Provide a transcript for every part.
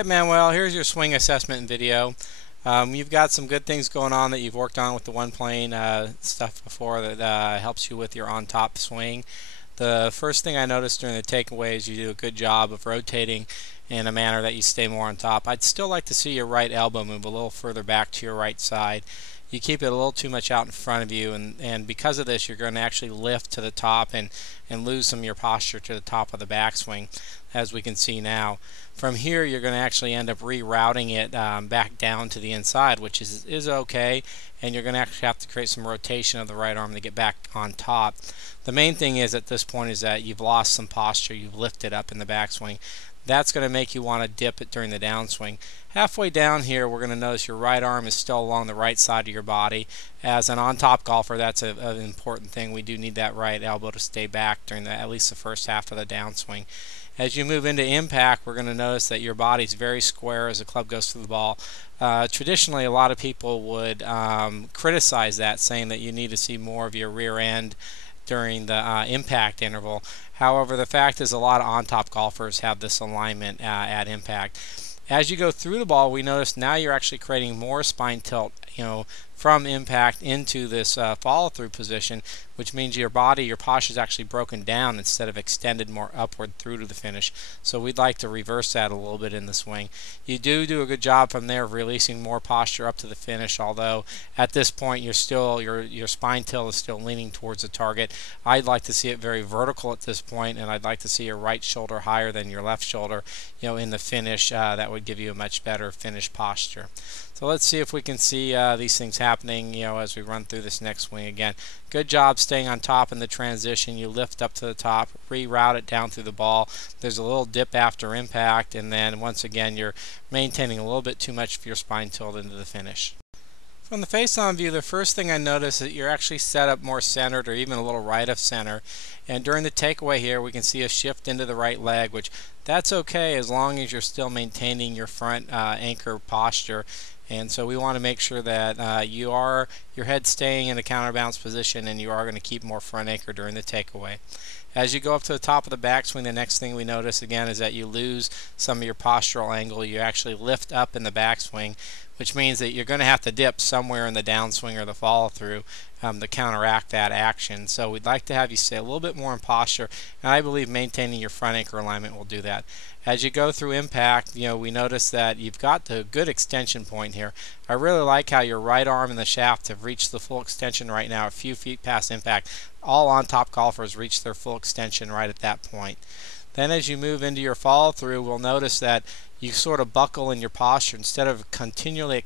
Alright Manuel, here's your swing assessment video. You've got some good things going on that you've worked on with the one plane stuff before that helps you with your on top swing. The first thing I noticed during the takeaway is you do a good job of rotating in a manner that you stay more on top. I'd still like to see your right elbow move a little further back to your right side. You keep it a little too much out in front of you, and because of this you're going to actually lift to the top and lose some of your posture to the top of the backswing, as we can see now. From here you're going to actually end up rerouting it back down to the inside, which is okay, and you're going to actually have to create some rotation of the right arm to get back on top. The main thing is at this point is that you've lost some posture, you've lifted up in the backswing. That's going to make you want to dip it during the downswing. Halfway down here we're going to notice your right arm is still along the right side of your body. As an on-top golfer, that's an important thing. We do need that right elbow to stay back during at least the first half of the downswing. As you move into impact, we're going to notice that your body's very square as the club goes through the ball. Traditionally, a lot of people would criticize that, saying that you need to see more of your rear end during the impact interval. However, the fact is a lot of on-top golfers have this alignment at impact. As you go through the ball, we notice now you're actually creating more spine tilt, from impact into this follow-through position, which means your body, your posture is actually broken down instead of extended more upward through to the finish. So we'd like to reverse that a little bit in the swing. You do a good job from there of releasing more posture up to the finish, although at this point you're still your spine tilt is still leaning towards the target. I'd like to see it very vertical at this point, and I'd like to see your right shoulder higher than your left shoulder, in the finish. That would give you a much better finish posture. So let's see if we can see these things happening, as we run through this next swing again. Good job staying on top in the transition. You lift up to the top, reroute it down through the ball. There's a little dip after impact, and then once again you're maintaining a little bit too much of your spine tilt into the finish. From the face-on view, the first thing I notice is that you're actually set up more centered or even a little right of center. And during the takeaway here, we can see a shift into the right leg, which that's okay as long as you're still maintaining your front anchor posture. And so we want to make sure that your head staying in a counterbalance position, and you are going to keep more front anchor during the takeaway. As you go up to the top of the backswing, the next thing we notice again is that you lose some of your postural angle. You actually lift up in the backswing, which means that you're going to have to dip somewhere in the downswing or the follow-through to counteract that action. So we'd like to have you stay a little bit more in posture, and I believe maintaining your front anchor alignment will do that. As you go through impact, we notice that you've got the good extension point here. I really like how your right arm and the shaft have reached the full extension right now, a few feet past impact. All on-top golfers reach their full extension right at that point. Then as you move into your follow-through, we'll notice that you sort of buckle in your posture. Instead of continually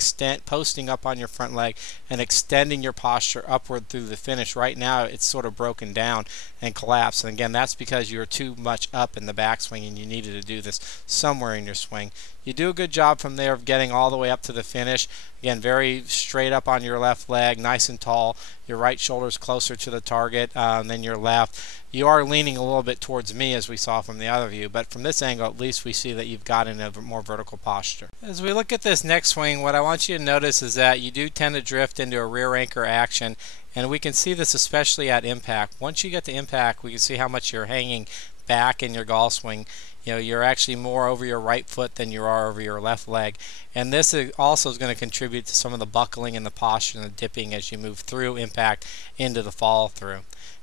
posting up on your front leg and extending your posture upward through the finish, right now it's sort of broken down and collapsed. And again, that's because you're too much up in the backswing and you needed to do this somewhere in your swing. You do a good job from there of getting all the way up to the finish. Again, very straight up on your left leg, nice and tall. Your right shoulder is closer to the target than your left. You are leaning a little bit towards me, as we saw from the other view, but from this angle at least we see that you've got in a more vertical posture. As we look at this next swing, what I want you to notice is that you do tend to drift into a rear anchor action, and we can see this especially at impact. Once you get to impact, we can see how much you're hanging back in your golf swing. You're actually more over your right foot than you are over your left leg, and this also is going to contribute to some of the buckling and the posture and the dipping as you move through impact into the follow through.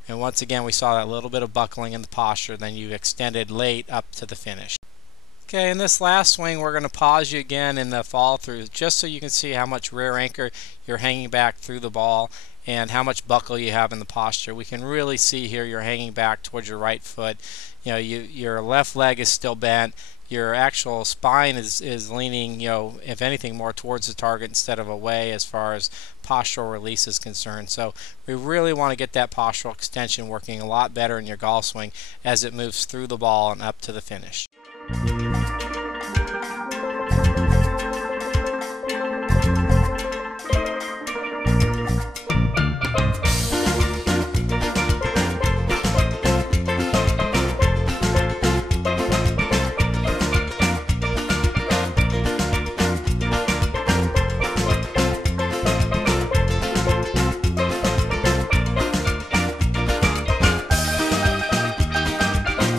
And once again we saw that little bit of buckling in the posture, then you extended late up to the finish. Okay, in this last swing we're going to pause you again in the follow through just so you can see how much rear anchor you're hanging back through the ball and how much buckle you have in the posture. We can really see here you're hanging back towards your right foot. Your left leg is still bent. Your actual spine is leaning, if anything, more towards the target instead of away as far as postural release is concerned. So we really want to get that postural extension working a lot better in your golf swing as it moves through the ball and up to the finish.